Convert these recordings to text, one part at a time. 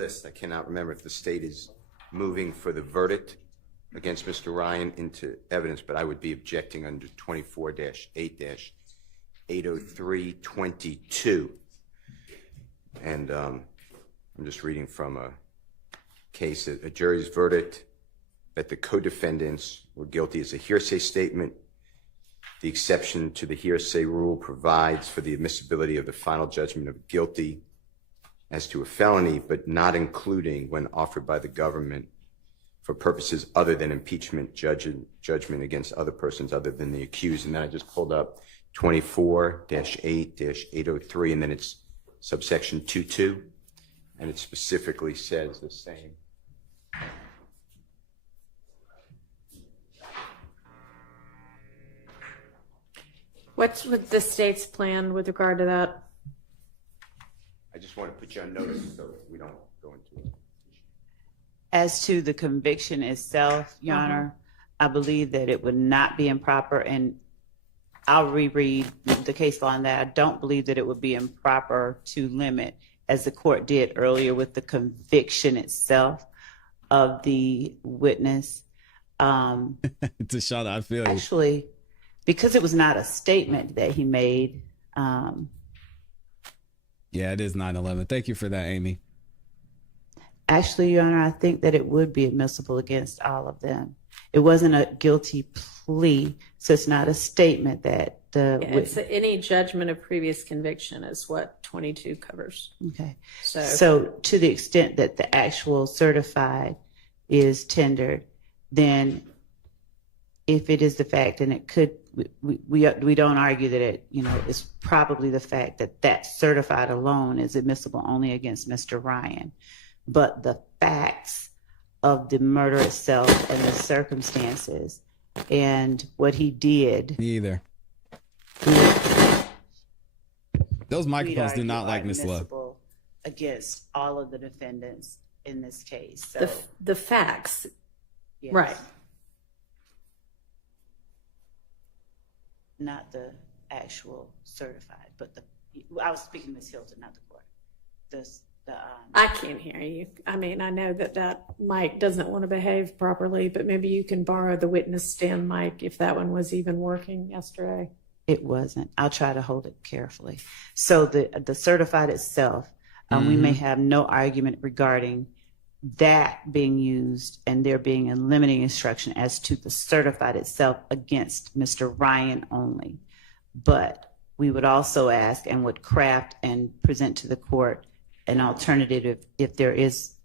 list, I cannot remember if the state is moving for the verdict against Mr. Ryan into evidence, but I would be objecting under 24-8-80322. And I'm just reading from a case, a jury's verdict that the co-defendants were guilty as a hearsay statement. The exception to the hearsay rule provides for the admissibility of the final judgment of guilty as to a felony, but not including when offered by the government for purposes other than impeachment judgment against other persons other than the accused. And then I just pulled up 24-8-803, and then it's subsection 2.2, and it specifically says the same. What's with the state's plan with regard to that? I just want to put you on notice so we don't go into it. As to the conviction itself, Your Honor, I believe that it would not be improper, and I'll reread the case law on that. I don't believe that it would be improper to limit, as the court did earlier with the conviction itself of the witness. Tashana, I feel you. Actually, because it was not a statement that he made. Yeah, it is 9/11. Thank you for that, Amy. Actually, Your Honor, I think that it would be admissible against all of them. It wasn't a guilty plea, so it's not a statement that the It's any judgment of previous conviction is what 22 covers. Okay. So to the extent that the actual certified is tendered, then if it is the fact, and it could, we don't argue that it, is probably the fact that that certified alone is admissible only against Mr. Ryan. But the facts of the murder itself and the circumstances and what he did. Me either. Those microphones do not like Miss Love. Against all of the defendants in this case. So, the facts, yes. right. Not the actual certified, but I was speaking to Ms. Hilton, not the court. I can't hear you. I mean, I know that mic doesn't want to behave properly, but maybe you can borrow the witness stand mic if that one was even working yesterday. It wasn't. I'll try to hold it carefully. So the certified itself, we may have no argument regarding that being used and there being a limiting instruction as to the certified itself against Mr. Ryan only. But we would also ask and would craft and present to the court an alternative if there is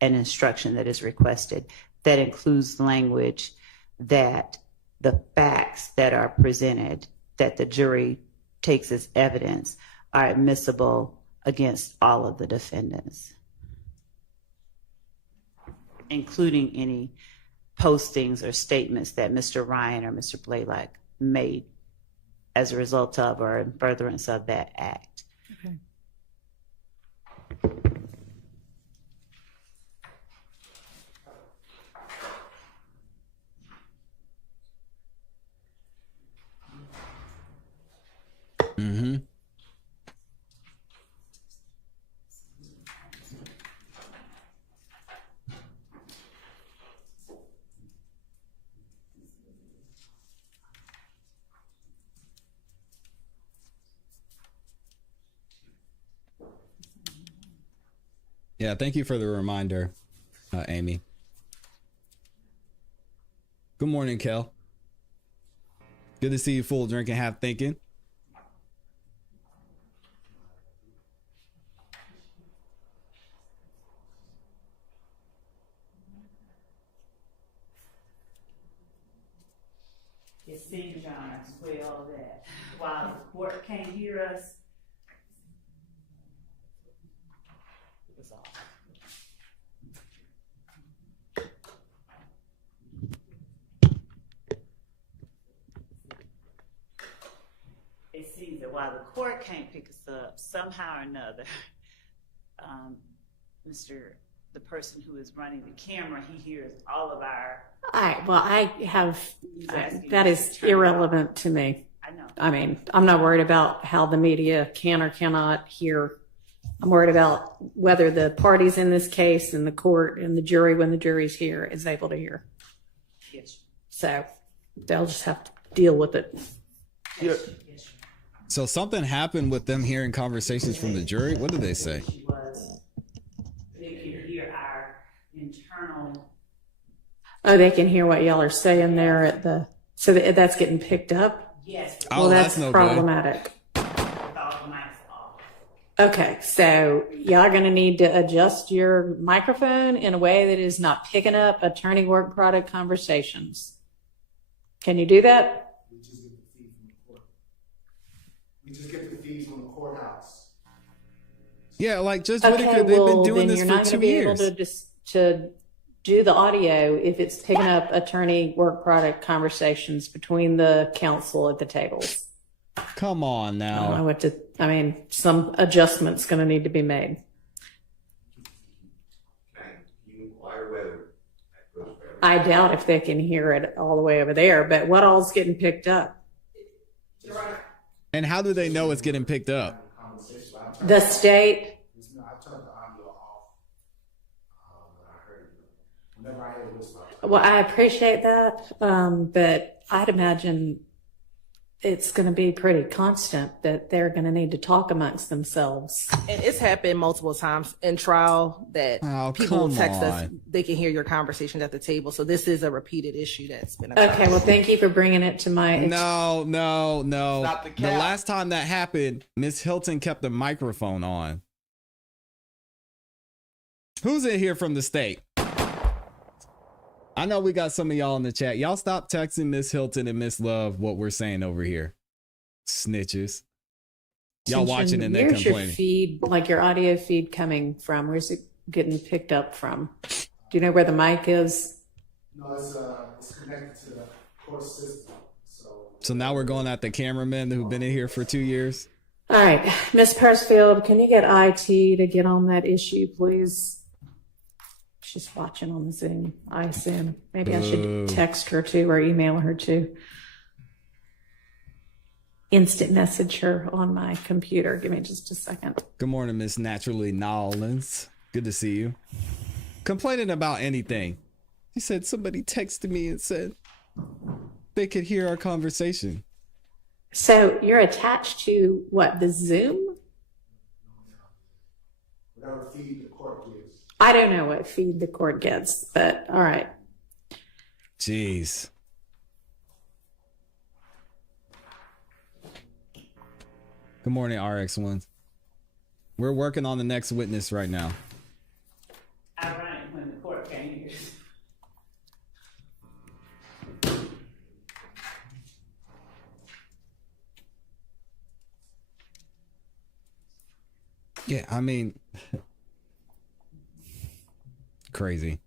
an instruction that is requested that includes language that the facts that are presented that the jury takes as evidence are admissible against all of the defendants, including any postings or statements that Mr. Ryan or Mr. Blaylock made as a result of or in furtherance of that act. Okay. Yeah, thank you for the reminder, Amy. Good morning, Kel. Good to see you full drinking, half thinking. It seems, Your Honor, as well that while the court can't hear us, it was off. It seems that while the court can't pick us up, somehow or another, the person who is running the camera, he hears all of our. That is irrelevant to me. I know. I mean, I'm not worried about how the media can or cannot hear I'm worried about whether the parties in this case and the court and the jury, when the jury's here, is able to hear. Yes. So they'll just have to deal with it. Yeah. So something happened with them hearing conversations from the jury. What did they say? They can hear our internal. Oh, they can hear what y'all are saying there at the, so that's getting picked up? Yes. Oh, Well, that's that's no good. problematic. Without the mics off. Okay, so y'all are going to need to adjust your microphone in a way that is not picking up attorney work product conversations. Can you do that? We just get the feed from the court. We just get the feeds from the courthouse. Yeah, like Judge Okay, Whitaker, they've well, been doing then this you're for not going to 2 be years. able to do the audio if it's picking up attorney work product conversations between the counsel at the tables. Come on I don't know now. what to, I mean, some adjustment's going to need to be made. Can you inquire whether that goes better? I doubt if they can hear it all the way over there, but what all's getting picked up? And how do they know it's getting picked up? Conversation. The state, I turned the audio off when I heard it. Whenever I hear a whisper, well, I appreciate that, but I'd imagine it's going to be pretty constant that they're going to need to talk amongst themselves. And it's happened multiple times in trial that Oh, people will come text us, on. they can hear your conversations at the table. So this is a repeated issue that's been Okay, well, thank you for bringing it to my No. Stop the The cap. last time that happened, Miss Hilton kept the microphone on. Who's in here from the state? I know we got some of y'all in the chat. Y'all stop texting Miss Hilton and Miss Love what we're saying over here. Snitches. Y'all watching and they're Where's your complaining. feed, like your audio feed coming from? Where's it getting picked up from? Do you know where the mic is? no, it's connected to the court system. So now we're going at the cameramen who've been in here for 2 years. All right, Miss Persfield, can you get IT to get on that issue, please? She's watching on the Zoom, I assume. Maybe I should text her too or email her too. Instant message her on my computer. Give me just a second. Good morning, Miss Naturally Nolans. Good to see you. Complaining about anything. He said somebody texted me and said they could hear our conversation. So you're attached to what, the Zoom? Whatever feed the court gives. I don't know what feed the court gets, but all right. Jeez. Good morning, RX1. We're working on the next witness right now. Ironic when the court can't hear. Yeah, I mean, crazy.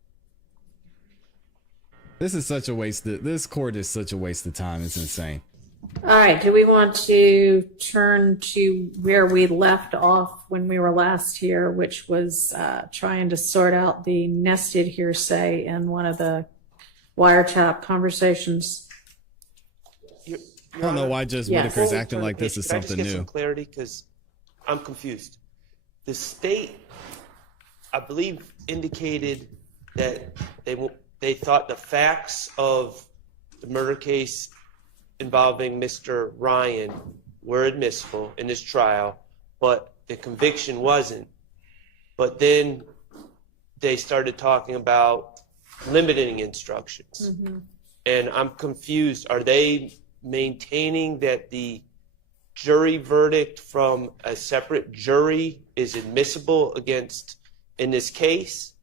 This court is such a waste of time. It's insane. All right, do we want to turn to where we left off when we were last here, which was trying to sort out the nested hearsay in one of the wiretap conversations? I don't know why Judge Yes. Whitaker's acting like this is Can I just something get new. some clarity? Because I'm confused. The state, I believe, indicated that they thought the facts of the murder case involving Mr. Ryan were admissible in this trial, but the conviction wasn't. But then they started talking about limiting instructions. And I'm confused. Are they maintaining that the jury verdict from a separate jury is admissible against in this case?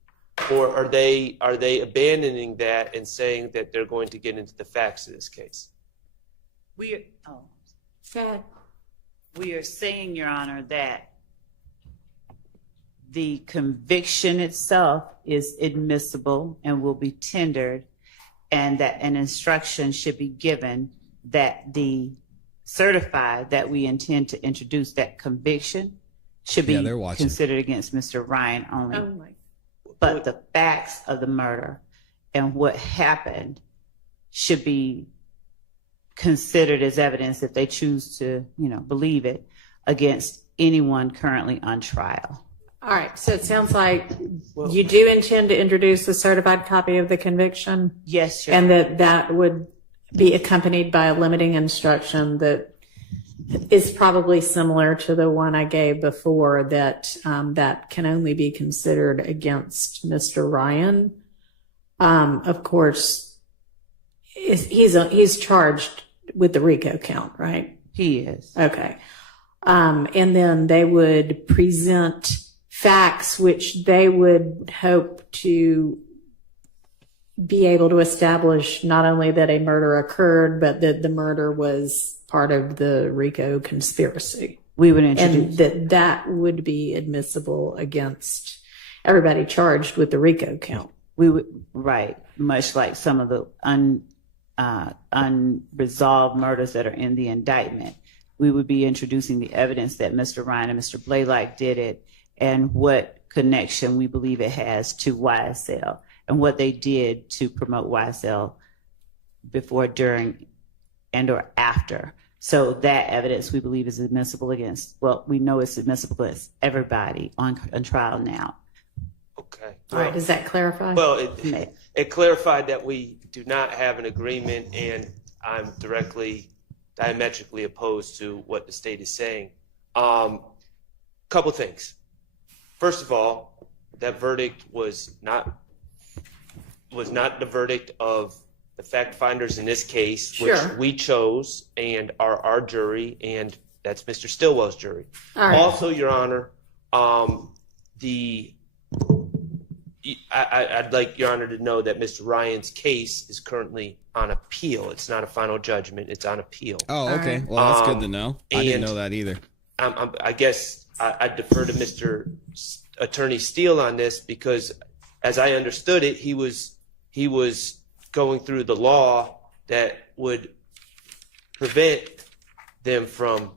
Or are they abandoning that and saying that they're going to get into the facts of this case? We Go ahead. are saying, Your Honor, that the conviction itself is admissible and will be tendered, and that an instruction should be given that the certified that we intend to introduce that conviction should be Yeah, they're watching. considered against Mr. Ryan only. Oh my. But the facts of the murder and what happened should be considered as evidence if they choose to, believe it, against anyone currently on trial. All right, so it sounds like you do intend to introduce a certified copy of the conviction? Yes, Your And that would be accompanied by a limiting instruction that is probably similar to the one I gave before, that that can only be considered against Mr. Ryan. Of course, he's charged with the RICO count, right? He is. Okay. And then they would present facts which they would hope to be able to establish not only that a murder occurred, but that the murder was part of the RICO conspiracy. We would introduce. And that would be admissible against everybody charged with the RICO count. We would, right, much like some of the unresolved murders that are in the indictment. We would be introducing the evidence that Mr. Ryan and Mr. Blaylock did it, and what connection we believe it has to YSL, and what they did to promote YSL before, during, and or after. So that evidence we believe is admissible against, well, we know it's admissible against everybody on trial now. Okay. All right, does that clarify? Well, it clarified that we do not have an agreement, and I'm diametrically opposed to what the state is saying. Couple things. First of all, that verdict was not the verdict of the fact finders in this case, which Sure. we chose and are our jury, and that's Mr. Stillwell's jury. All right. Also, Your Honor, I'd like Your Honor to know that Mr. Ryan's case is currently on appeal. It's not a final judgment. It's on appeal. Oh, okay. right. Well, that's good to know. I didn't and- know that either. I guess I defer to Mr. Attorney Steele on this, because as I understood it, he was going through the law that would prevent them from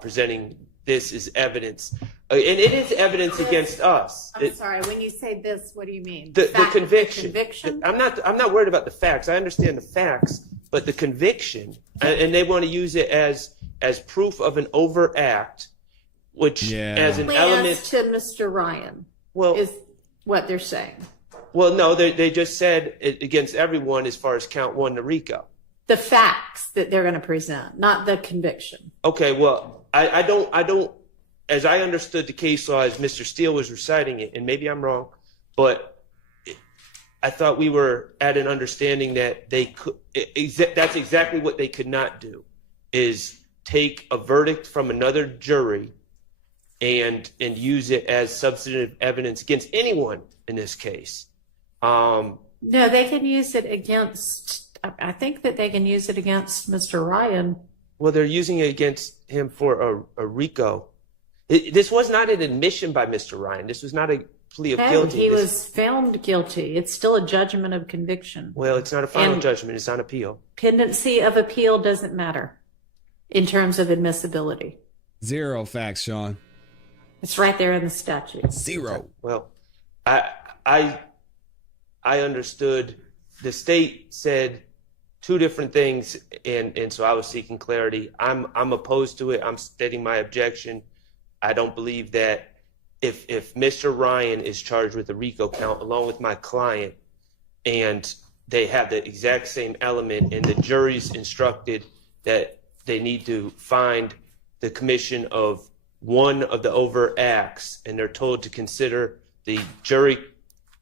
presenting this as evidence. And it is evidence against us. I'm sorry, when you say this, what do you mean? The Fact- conviction. Conviction? I'm not worried about the facts. I understand the facts, but the conviction, and they want to use it as proof of an overt act, which Yeah. as an Only element. as to Mr. Ryan Well, is what they're saying. well, no, they just said it against everyone as far as count one to RICO. The facts that they're going to present, not the conviction. Okay, well, I don't, as I understood the case law as Mr. Steele was reciting it, and maybe I'm wrong, but I thought we were at an understanding that they could, that's exactly what they could not do, is take a verdict from another jury and use it as substantive evidence against anyone in this case. No, they can use it against, I think that they can use it against Mr. Ryan. Well, they're using it against him for a RICO. This was not an admission by Mr. Ryan. This was not a plea of No, guilty. he This- was found guilty. It's still a judgment of conviction. Well, it's not a final And- judgment. It's on appeal. Pendency of appeal doesn't matter in terms of admissibility. 0 facts, Sean. It's right there in the statute. 0. Well, I understood the state said two different things, and so I was seeking clarity. I'm opposed to it. I'm stating my objection. I don't believe that if Mr. Ryan is charged with a RICO count along with my client, and they have the exact same element, and the jury's instructed that they need to find the commission of one of the overt acts, and they're told to consider the jury,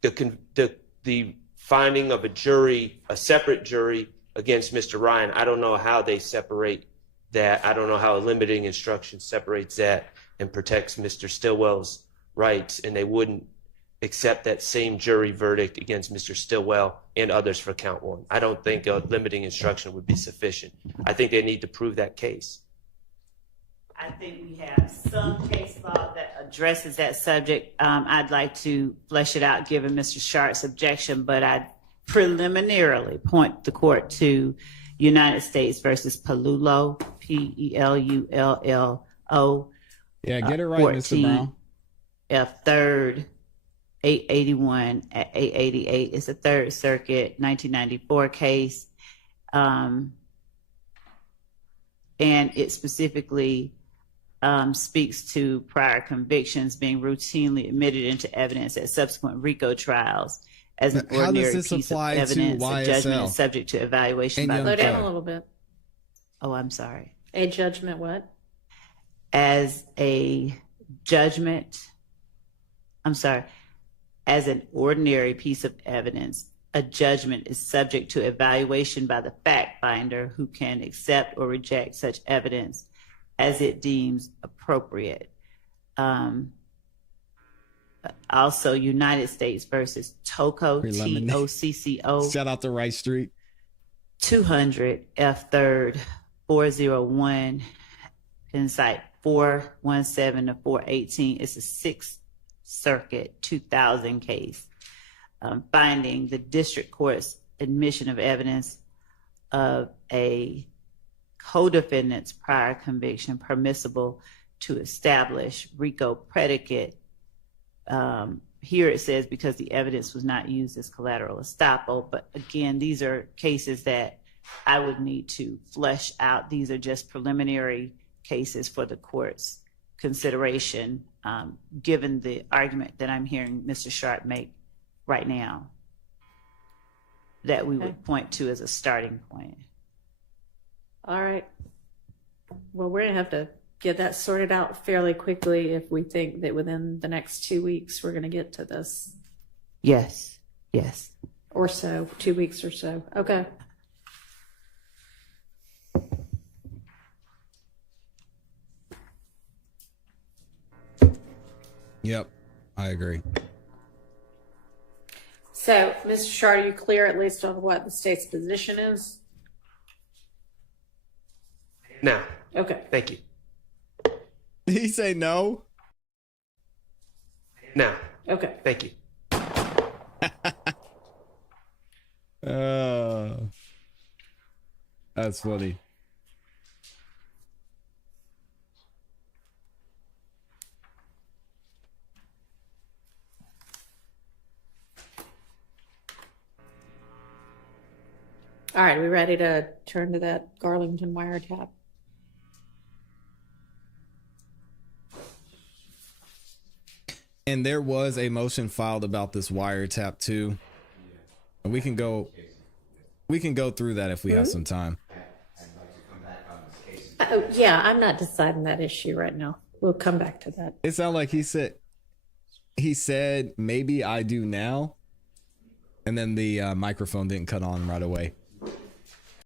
the finding of a separate jury against Mr. Ryan. I don't know how they separate that. I don't know how a limiting instruction separates that and protects Mr. Stillwell's rights, and they wouldn't accept that same jury verdict against Mr. Stillwell and others for count one. I don't think a limiting instruction would be sufficient. I think they need to prove that case. I think we have some case law that addresses that subject. I'd like to flesh it out given Mr. Sharp's objection, but I'd preliminarily point the court to United States versus Pelullo, Pelullo. Yeah, get it right, Mr. Brown. F third 881 at 888. It's a Third Circuit 1994 case. And it specifically speaks to prior convictions being routinely admitted into evidence at subsequent RICO trials as an But how does ordinary this piece of apply to evidence. A judgment YSL is subject to evaluation and by Young Slow the down Thug? a little bit. Oh, I'm sorry. A judgment what? As a judgment, I'm sorry, as an ordinary piece of evidence, a judgment is subject to evaluation by the fact finder who can accept or reject such evidence as it deems appropriate. Also, United States versus Tocco, Free lemonade. Tocco, Shout out to Rice Street. 200 F 3rd 401, Insight 417 to 418. It's a Sixth Circuit 2000 case, finding the district court's admission of evidence of a co-defendant's prior conviction permissible to establish RICO predicate. Here it says because the evidence was not used as collateral estoppel, but again, these are cases that I would need to flesh out. These are just preliminary cases for the court's consideration, given the argument that I'm hearing Mr. Sharp make right now, that we would point to as a starting point. All right. Well, we're gonna have to get that sorted out fairly quickly if we think that within the next 2 weeks we're gonna get to this, Yes, yes. or so, 2 weeks or so. Okay. Yep, I agree. So, Mr. Shard, are you clear at least on what the state's position is? Now, Okay. thank you. Did he say no? Now, Okay. thank you. That's funny. All right. Are we ready to turn to that Garlington wiretap? And there was a motion filed about this wiretap too. And we can go through that if we have some time. Oh, yeah, I'm not deciding that issue right now. We'll come back to that. It sounded like he said maybe I do now. And then the microphone didn't cut on right away.